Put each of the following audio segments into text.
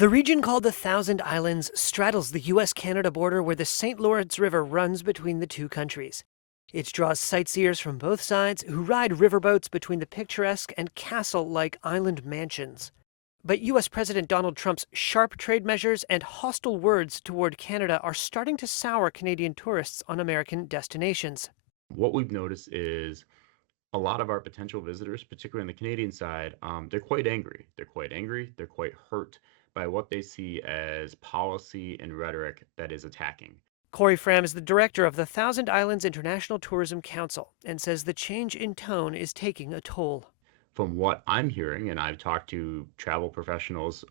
The region called the Thousand Islands straddles the U.S.-Canada border where the St. Lawrence River runs between the two countries. It draws sightseers from both sides who ride riverboats between the picturesque and castle-like island mansions. But U.S. President Donald Trump's sharp trade measures and hostile words toward Canada are starting to sour Canadian tourists on American destinations. What we've noticed is a lot of our potential visitors, particularly on the Canadian side, they're quite angry. They're quite angry. They're quite hurt by what they see as policy and rhetoric that is attacking. Corey Fram is the director of the Thousand Islands International Tourism Council and says the change in tone is taking a toll. From what I'm hearing, and I've talked to travel professionals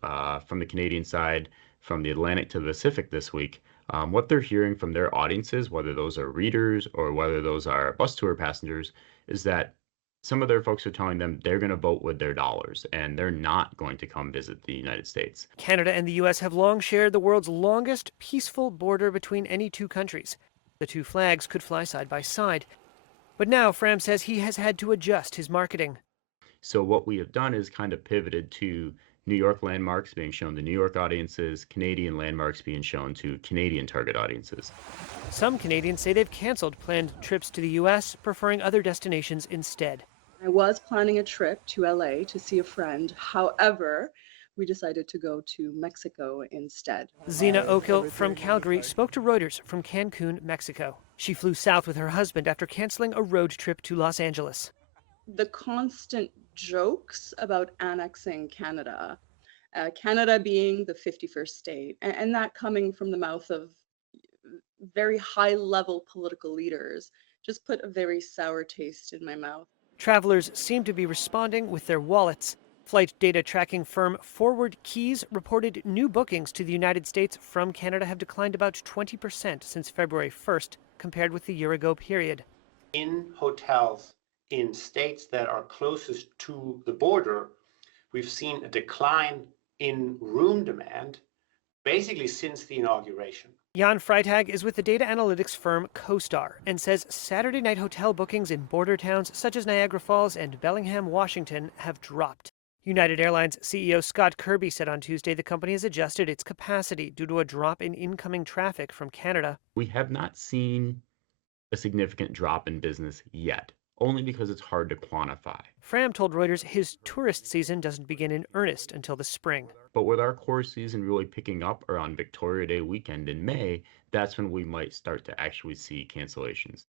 from the Canadian side, from the Atlantic to the Pacific this week, what they're hearing from their audiences, whether those are readers or whether those are bus tour passengers, is that some of their folks are telling them they're going to vote with their dollars and they're not going to come visit the United States. Canada and the U.S. have long shared the world's longest peaceful border between any two countries. The two flags could fly side by side. But now Fram says he has had to adjust his marketing. So what we have done is kind of pivoted to New York landmarks being shown to New York audiences, Canadian landmarks being shown to Canadian target audiences. Some Canadians say they've canceled planned trips to the U.S., preferring other destinations instead. I was planning a trip to LA to see a friend. However, we decided to go to Mexico instead. Zena Oakhill from Calgary spoke to Reuters from Cancun, Mexico. She flew south with her husband after canceling a road trip to Los Angeles. The constant jokes about annexing Canada, Canada being the 51st state, and that coming from the mouth of very high level political leaders, just put a very sour taste in my mouth. Travelers seem to be responding with their wallets. Flight data tracking firm Forward Keys reported new bookings to the United States from Canada have declined about 20% since February 1st, compared with the year-ago period. In hotels in states that are closest to the border, we've seen a decline in room demand basically since the inauguration. Jan Freitag is with the data analytics firm CoStar and says Saturday night hotel bookings in border towns such as Niagara Falls and Bellingham, Washington have dropped. United Airlines CEO Scott Kirby said on Tuesday the company has adjusted its capacity due to a drop in incoming traffic from Canada. We have not seen a significant drop in business yet, only because it's hard to quantify. Fram told Reuters his tourist season doesn't begin in earnest until the spring. But with our core season really picking up around Victoria Day weekend in May, that's when we might start to actually see cancellations.